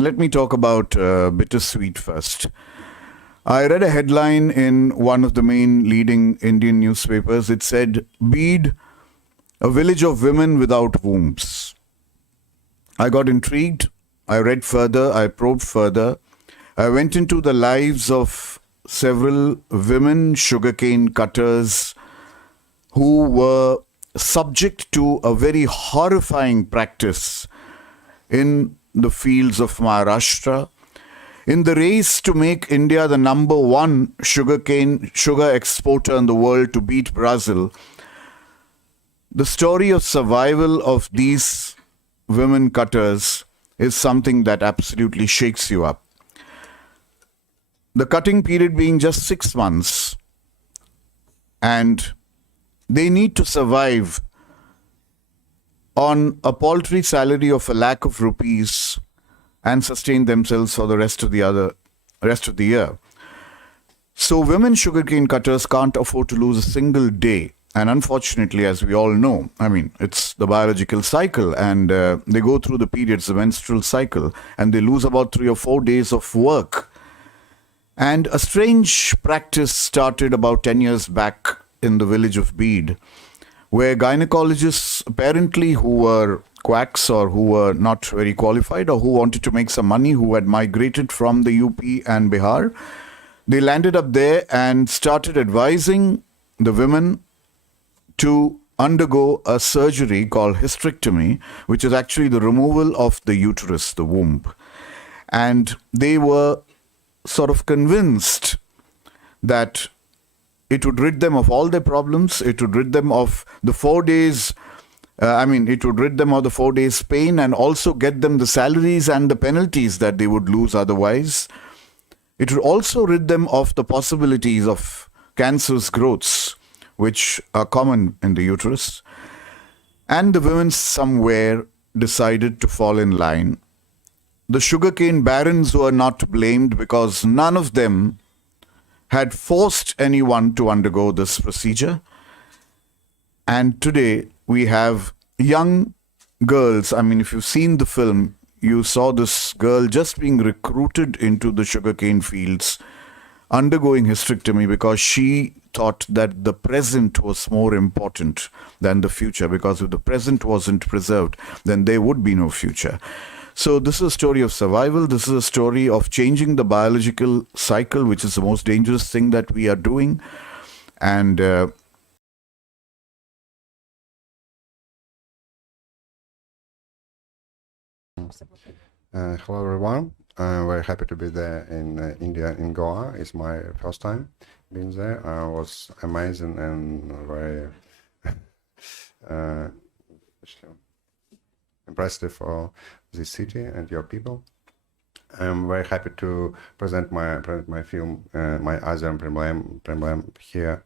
let me talk about bittersweet first. I read a headline in one of the main leading Indian newspapers. It said, Bede, a village of women without wombs. I got intrigued. I read further. I probed further. I went into the lives of several women sugarcane cutters who were subject to a very horrifying practice in the fields of Maharashtra. In the race to make India the number one sugar exporter in the world to beat Brazil, the story of survival of these women cutters is something that absolutely shakes you up. The cutting period being just 6 months, and they need to survive on a paltry salary of ₹1,00,000 and sustain themselves for the rest of the year. So women sugarcane cutters can't afford to lose a single day. And unfortunately, as we all know, it's the biological cycle, and they go through the periods, the menstrual cycle, and they lose about 3 or 4 days of work. And a strange practice started about 10 years back in the village of Bede, where gynecologists, apparently who were quacks or who were not very qualified or who wanted to make some money, who had migrated from the UP and Bihar, they landed up there and started advising the women to undergo a surgery called hysterectomy, which is actually the removal of the uterus, the womb. And they were sort of convinced that it would rid them of all their problems. It would rid them of the 4 days. It would rid them of the 4 days pain and also get them the salaries and the penalties that they would lose otherwise. It would also rid them of the possibilities of cancerous growths, which are common in the uterus. And the women somewhere decided to fall in line. The sugarcane barons were not blamed because none of them had forced anyone to undergo this procedure. And today we have young girls. If you've seen the film, you saw this girl just being recruited into the sugarcane fields, undergoing hysterectomy because she thought that the present was more important than the future, because if the present wasn't preserved, then there would be no future. So this is a story of survival. This is a story of changing the biological cycle, which is the most dangerous thing that we are doing. And hello everyone. I'm very happy to be there in India, in Goa. It's my first time being there. It was amazing and very impressive for this city and your people. I'm very happy to present my film, my Asian problem here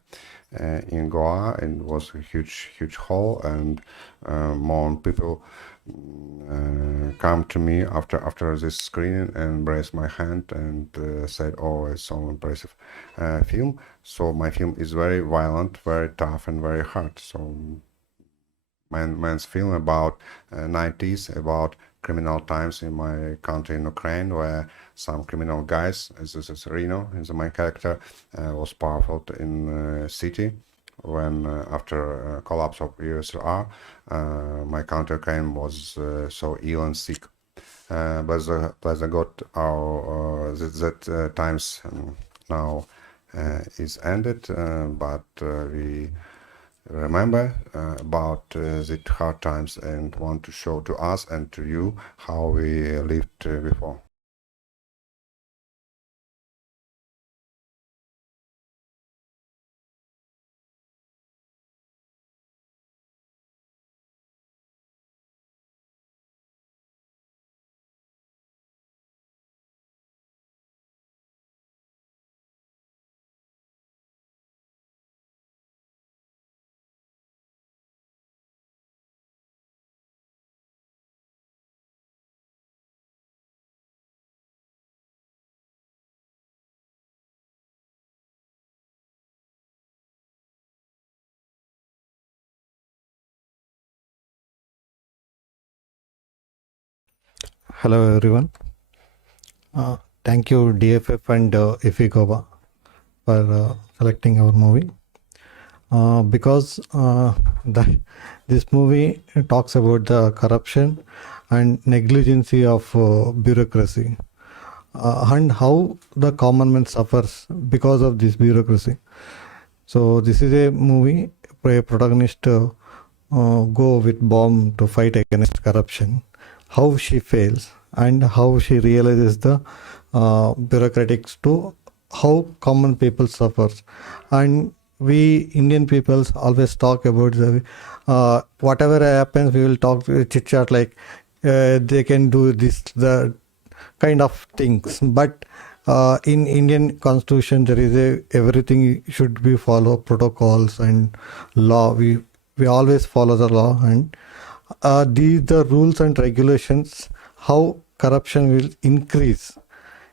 in Goa. It was a huge hall, and more people come to me after this screening and embrace my hand and said, "Oh, it's so impressive film." So my film is very violent, very tough, and very hard. So man's film about 90s, about criminal times in my country in Ukraine, where some criminal guys, as this is Reno, is the main character, was powerful in city. When after collapse of USSR, my country Ukraine was so ill and sick. But the God, our that times now is ended, but we remember about the hard times and want to show to us and to you how we lived before. Hello everyone. Thank you, DFF and Ifigova, for selecting our movie. Because this movie talks about the corruption and negligency of bureaucracy, and how the common man suffers because of this bureaucracy. So this is a movie where a protagonist go with bomb to fight against corruption, how she fails and how she realizes the bureaucratics to how common people suffers. And we Indian peoples always talk about the whatever happens, we will talk chit chat like they can do this the kind of things. But in Indian constitution there is a everything should be follow protocols and law. We always follow the law, and these the rules and regulations how corruption will increase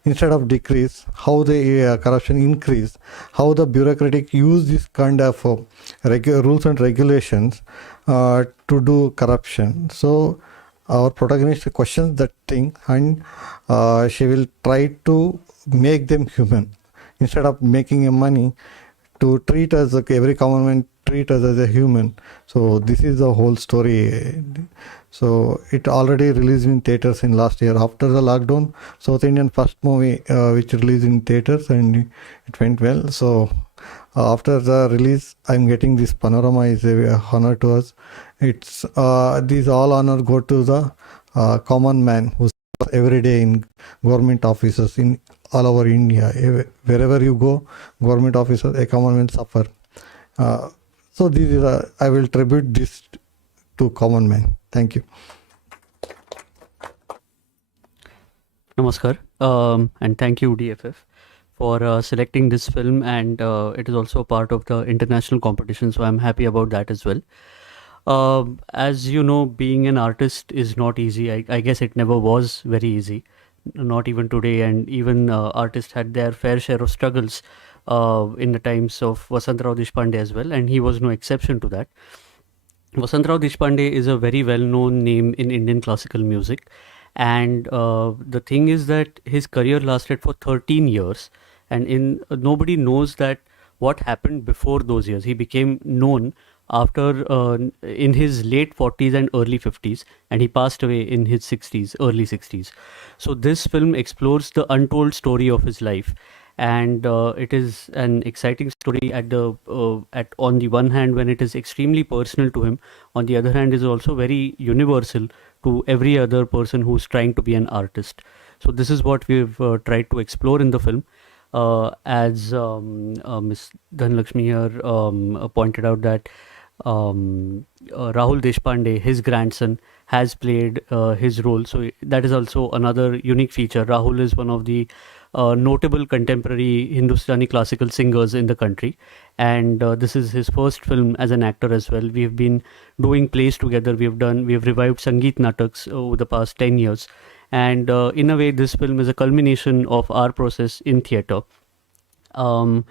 instead of decrease, how the corruption increase, how the bureaucratic use this kind of rules and regulations to do corruption. So our protagonist questions that thing, and she will try to make them human instead of making a money, to treat us like every common man treat us as a human. So this is the whole story. So it already released in theaters in last year after the lockdown. South Indian first movie which released in theaters, and it went well. So after the release, I'm getting this panorama is a honor to us. It's these all honor go to the common man who's every day in government offices in all over India. Wherever you go, government offices, a common man suffer. So this is I will tribute this to common man. Thank you. Namaskar, and thank you, DFF, for selecting this film, and it is also part of the international competition, so I'm happy about that as well. As you know, being an artist is not easy. I guess it never was very easy, not even today, and even artists had their fair share of struggles in the times of Vasantrao Deshpande as well, and he was no exception to that. Vasantrao Deshpande is a very well-known name in Indian classical music, and the thing is that his career lasted for 13 years, and nobody knows that what happened before those years. He became known after in his late 40s and early 50s, and he passed away in his 60s, early 60s. So this film explores the untold story of his life, and it is an exciting story at on the one hand when it is extremely personal to him, on the other hand is also very universal to every other person who's trying to be an artist. So this is what we've tried to explore in the film. As Miss Dhanlakshmi here pointed out that Rahul Deshpande, his grandson, has played his role. So that is also another unique feature. Rahul is one of the notable contemporary Hindustani classical singers in the country, and this is his first film as an actor as well. We've been doing plays together. We've revived Sangeet Nataks over the past 10 years, and in a way this film is a culmination of our process in theatre. So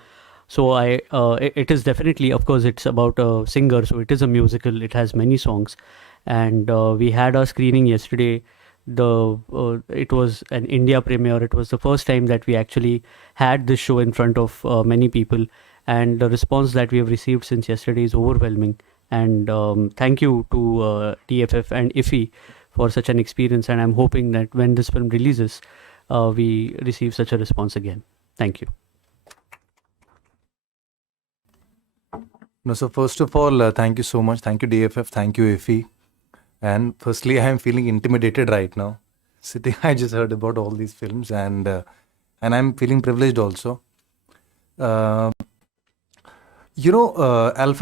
it is definitely, of course, it's about a singer, so it is a musical. It has many songs, and we had our screening yesterday. It was an India premiere. It was the first time that we actually had this show in front of many people, and the response that we have received since yesterday is overwhelming. And thank you to TFF and IFI for such an experience. And I'm hoping that when this film releases, we receive such a response again. Thank you. No, so first of all, thank you so much. Thank you, DFF. Thank you, IFI. And firstly, I am feeling intimidated right now. Sitting, I just heard about all these films, and I'm feeling privileged also. Alpha,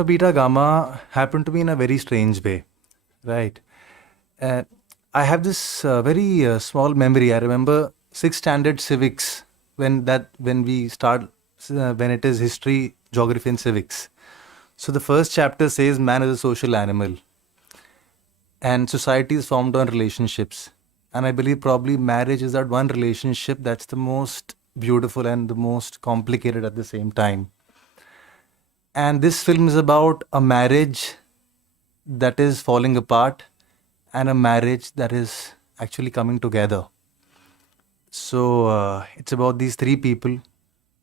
Beta, Gamma happened to me in a very strange way, right? I have this very small memory. I remember 6th standard civics when it is history, geography, and civics. So the first chapter says man is a social animal, and society is formed on relationships. And I believe probably marriage is that one relationship that's the most beautiful and the most complicated at the same time. And this film is about a marriage that is falling apart and a marriage that is actually coming together. So it's about these three people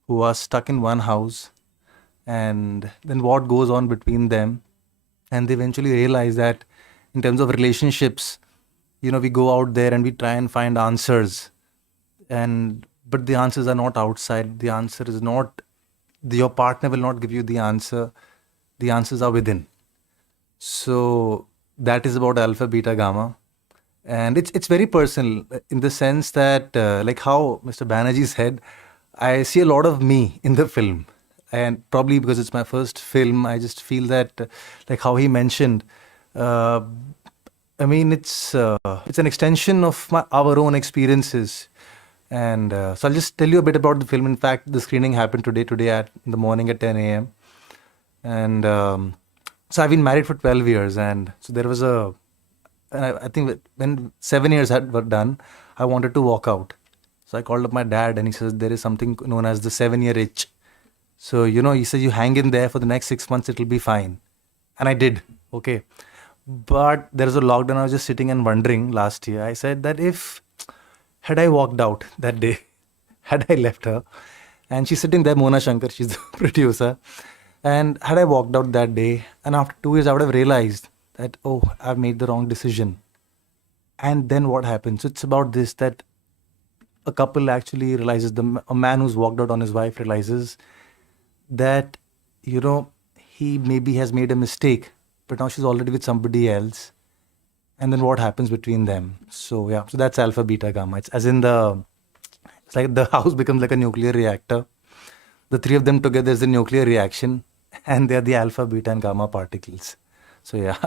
who are stuck in one house, and then what goes on between them, and they eventually realize that in terms of relationships, we go out there and we try and find answers, and but the answers are not outside. The answer is not, your partner will not give you the answer. The answers are within. So that is about alpha, beta, gamma, and it's very personal in the sense that, like how Mr. Banerjee said, I see a lot of me in the film, and probably because it's my first film, I just feel that, like how he mentioned, uh, I mean, it's an extension of our own experiences, and so I'll just tell you a bit about the film. In fact, the screening happened today at in the morning at 10 a.m. And so I've been married for 12 years, and so there was and I think that when 7 years were done, I wanted to walk out. So I called up my dad, and he says there is something known as the 7-year itch. So he said you hang in there for the next 6 months, it'll be fine, and I did. Okay, but there was a lockdown. I was just sitting and wondering last year. I said that if had I walked out that day, had I left her, and she's sitting there, Mona Shankar, she's the producer, and had I walked out that day, and after 2 years, I would have realized that, oh, I've made the wrong decision. And then what happens? It's about this, that a couple actually realizes, a man who's walked out on his wife realizes that, he maybe has made a mistake, but now she's already with somebody else. And then what happens between them? So yeah, so that's alpha, beta, gamma. It's as in it's like the house becomes like a nuclear reactor. The three of them together is the nuclear reaction, and they're the alpha, beta, and gamma particles. So yeah,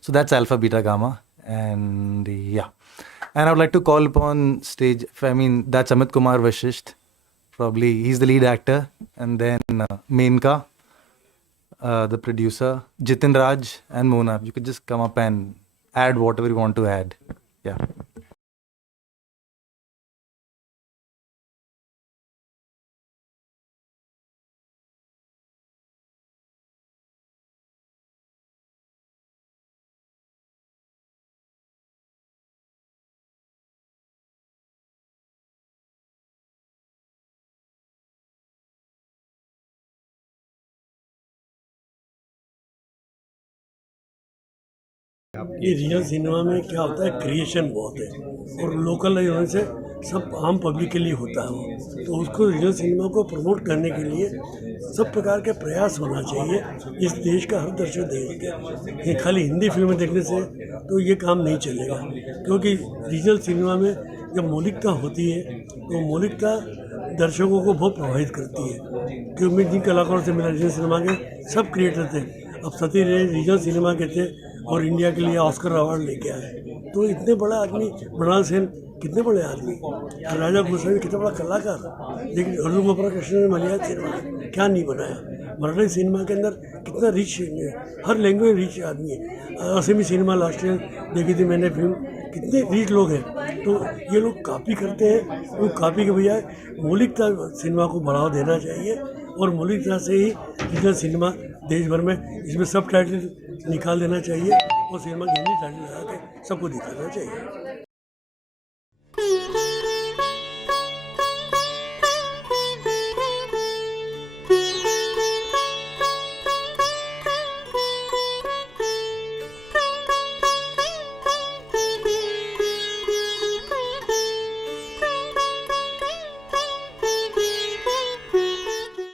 so that's alpha, beta, gamma, and yeah. And I would like to call upon stage, that's Amit Kumar Vashisht. Probably he's the lead actor, and then Menka, the producer, Jitin Raj, and Mona. You could just come up and add whatever you want to add. Yeah. ये regional cinema में क्या होता है, creation बहुत है और local होने से सब आम पब्लिक के लिए होता है वो, तो उसको रीजनल सिनेमा को प्रमोट करने के लिए सब प्रकार के प्रयास होना चाहिए। इस देश का हर दर्शक देखेगा, ये खाली हिंदी फिल्में देखने से तो ये काम नहीं चलेगा, क्योंकि रीजनल सिनेमा में जब मौलिकता होती है तो मौलिकता दर्शकों को बहुत प्रभावित करती है। क्योंकि मैं जिन कलाकारों से मिला रीजनल सिनेमा के, सब क्रिएटर थे। अब सती रे रीजनल सिनेमा के थे और इंडिया के लिए ऑस्कर अवार्ड लेके आए। तो इतने बड़ा आदमी, मृणाल सेन कितने बड़े आदमी, राजा गोस्वामी कितना बड़ा कलाकार, लेकिन अर्जुन गोपाल कृष्ण ने मलयालम सिनेमा क्या नहीं बनाया। मराठी सिनेमा के अंदर कितना रिच है, हर लैंग्वेज रिच आदमी है। असमी सिनेमा लास्ट ईयर देखी थी मैंने फिल्म, कितने रिच लोग हैं। तो ये लोग कॉपी करते हैं, वो कॉपी के बजाय मौलिकता सिनेमा को बढ़ावा देना चाहिए और मौलिकता से ही रीजनल सिनेमा देश भर में, इसमें सब टाइटल निकाल देना चाहिए और सिनेमा की हिंदी टाइटल लगा के सबको दिखाना चाहिए।